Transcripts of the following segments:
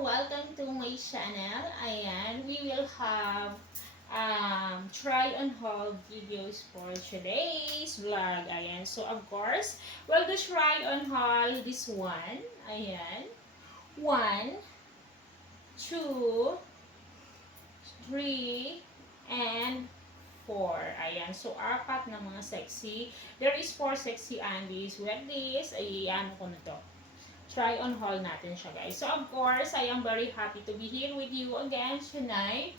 welcome to my channel. Ayan, we will have try on haul videos for today's vlog. Ayan, so of course, we'll do try on haul this one. Ayan, 1, 2, 3, and 4. Ayan, so apat na mga sexy. There is 4 sexy undies. With this, ayan ko na to. Try on haul natin siya, guys. So, of course, I am very happy to be here with you again tonight.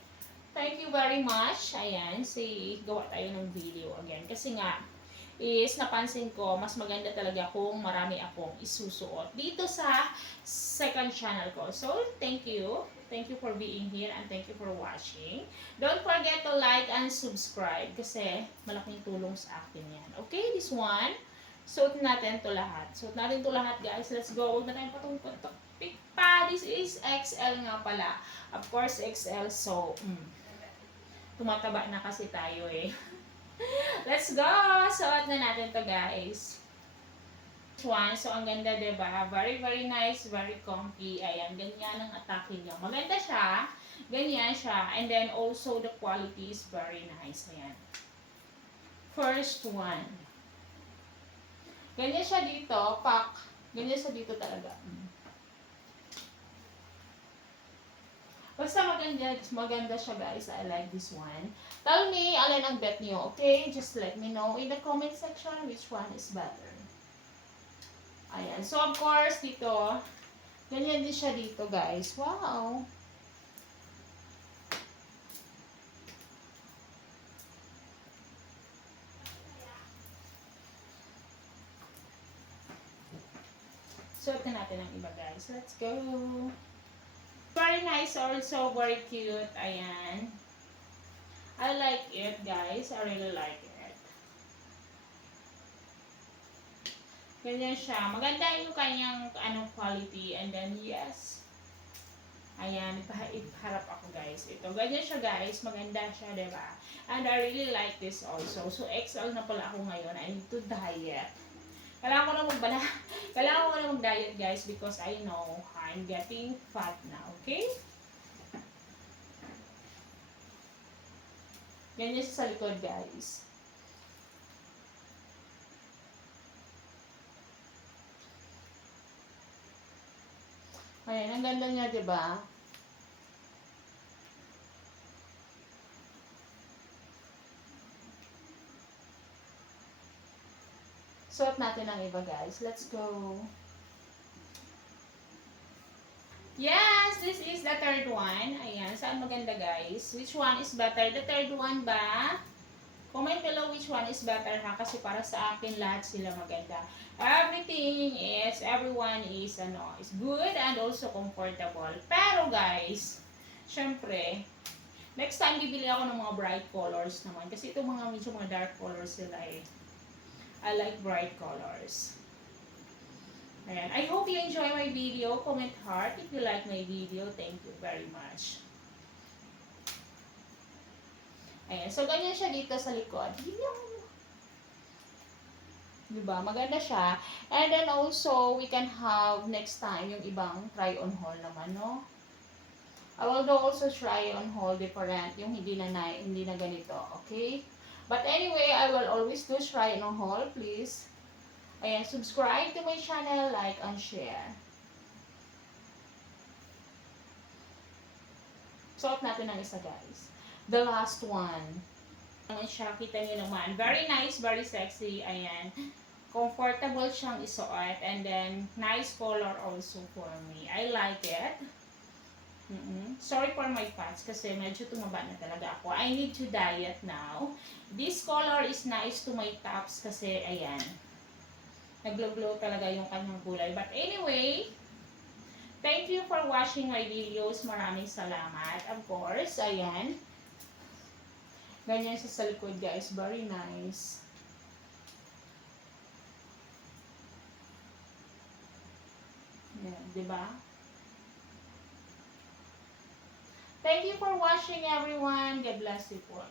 Thank you very much. Ayan, gawa tayo ng video again. Kasi nga, napansin ko, mas maganda talaga kung marami akong isusuot dito sa second channel ko. So, thank you. Thank you for being here and thank you for watching. Don't forget to like and subscribe kasi malaking tulong sa akin yan. Okay, this one. Suot natin to lahat. Suot natin to lahat, guys. Let's go. Huwag na tayong patungkot. Pick pa. This is XL nga pala. Of course, XL. So, tumataba na kasi tayo eh. Let's go! Suot na natin to, guys. This one. So, ang ganda, diba? Very, very nice. Very comfy. Ayan. Ganyan ang atake niya. Maganda siya. Ganyan siya. And then, also, the quality is very nice. Ayan. First one. Ganyan siya dito, pack. Ganyan siya dito talaga. Basta maganda siya, guys. I like this one. Tell me, alin ang bet niyo, okay? Just let me know in the comment section which one is better. Ayan. So, of course, dito, ganyan din siya dito, guys. Wow! Suot na natin ang iba, guys. Let's go! Very nice also. Very cute. Ayan. I like it, guys. I really like it. Ganyan siya. Maganda yung kanyang quality. And then, yes. Ayan. Ipaharap ako, guys. Ito. Ganyan siya, guys. Maganda siya, diba? And I really like this also. So, XL na pala ako ngayon. I need to diet. Kailangan ko na mag-diet, guys, because I know I'm getting fat now, okay? Ganyan siya sa likod, guys. Ayan, ang ganda niya, diba? Suot natin ang iba, guys. Let's go. Yes, this is the third one. Ayan, saan maganda, guys? Which one is better? The third one ba? Comment below which one is better, ha? Kasi para sa akin, lahat sila maganda. Everyone is good and also comfortable. Pero, guys, syempre, next time, bibili ako ng mga bright colors naman. Kasi itong medyo mga dark colors sila eh. I like bright colors. Ayan. I hope you enjoy my video. Comment heart if you like my video. Thank you very much. Ayan. So, ganyan siya dito sa likod. Diba? Maganda siya. And then also, we can have next time yung ibang try on haul naman, no? I will also try on haul different. Yung hindi na ganito. Okay? But anyway, I will always do try on haul, please. Ayan, subscribe to my channel, like, and share. Suot natin ang isa, guys. The last one. Ayan siya, kita niyo naman. Very nice, very sexy. Ayan. Comfortable siyang isuot. And then, nice color also for me. I like it. Sorry for my pants kasi medyo tumaba na talaga ako. I need to diet now. This color is nice to my tops kasi ayan. Nag-glow-glow talaga yung kanyang kulay. But anyway, thank you for watching my videos. Maraming salamat. Of course, ayan. Ganyan siya sa likod, guys. Very nice. Ayan, diba? Thank you for watching, everyone. God bless you po.